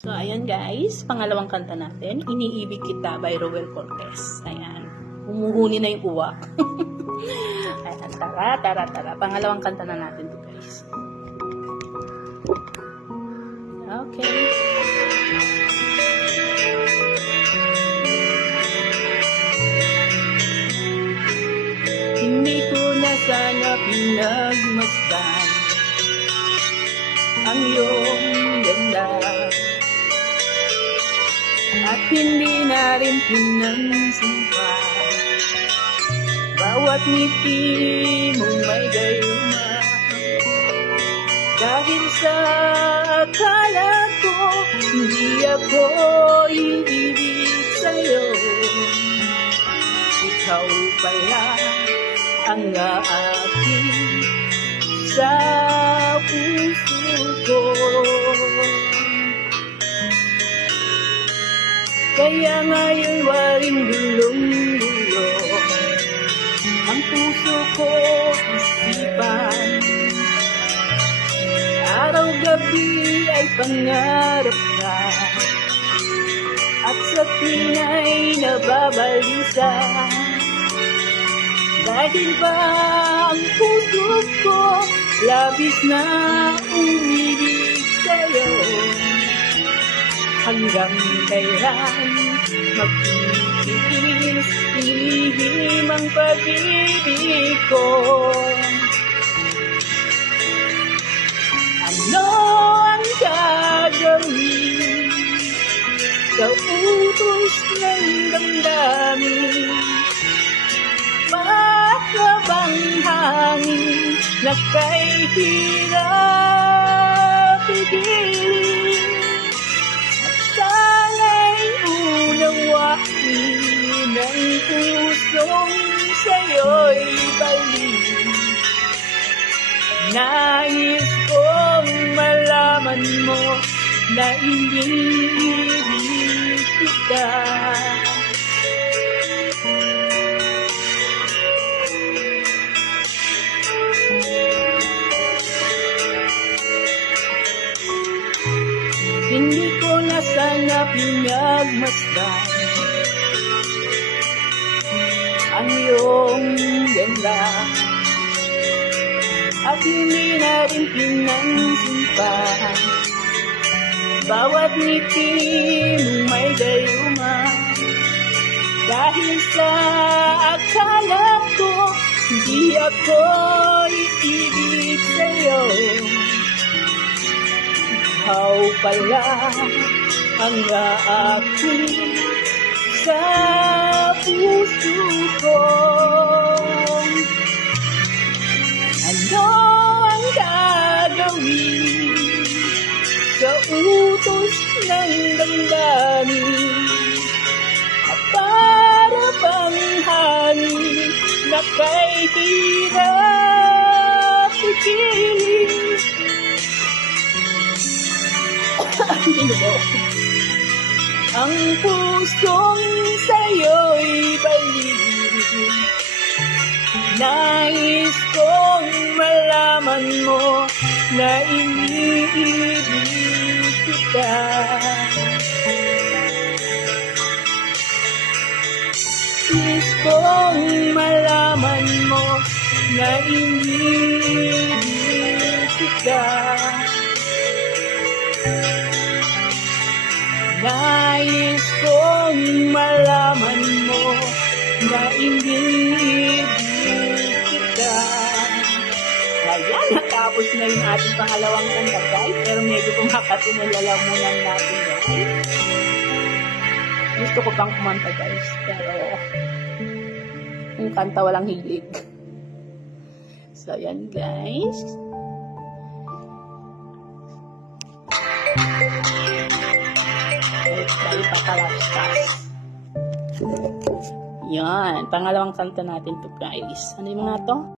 So, ayan guys, pangalawang kanta natin, Iniibig Kita by Roel Cortez. Ayan, humuhuni na yung uwak. Ayan, tara. Pangalawang kanta na natin to guys. Okay. Hindi ko na sana pinagmasdan ang iyong ganda, at hindi na rin pinansimpa bawat ngiti mong may gayuma. Dahil sa akala ko hindi ako iibig sa'yo, ikaw pala ang aaking sa puso ko. Kaya ngayon waring gulong-gulo ang puso ko, isipan. Araw-gabi ay pangarap ka, at sa tina'y nababalisa. Dahil ba ang puso ko labis na umibig sa'yo, hanggang kailan magtitiis ilihim ang pag-ibig ko? Ano ang gagawin sa utos ng damdamin? Para bang hangin na kay hirap pigilin? Sana'y unawain ang pusong sa'yo'y balik. Nais kong malaman mo na iniibig kita. Hindi ko na sana pinagmasdan ang iyong ganda, at hindi na rin pinansimpan bawat ngiti mong may gayuma. Dahil sa akala ko hindi ako iibig sa'yo, ikaw pala ang aaking sa puso ko. Ano ang gagawin sa utos ng damdamin? Para bang hangin na kay hirap pigilin? Ang pusong sa'yo'y balik. Nais kong malaman mo na iniibig kita. Nais kong malaman mo na iniibig kita. Nais kong malaman mo na iniibig kita. Ayan, natapos na yung ating pangalawang kanta guys, pero medyo kumakati na lalamunan natin guys. Gusto ko pang kumanta guys, pero yung kanta walang hilig. So ayan guys. Dahil pakalastas. Yan, pangalawang kanta natin to guys. Ano yung mga to?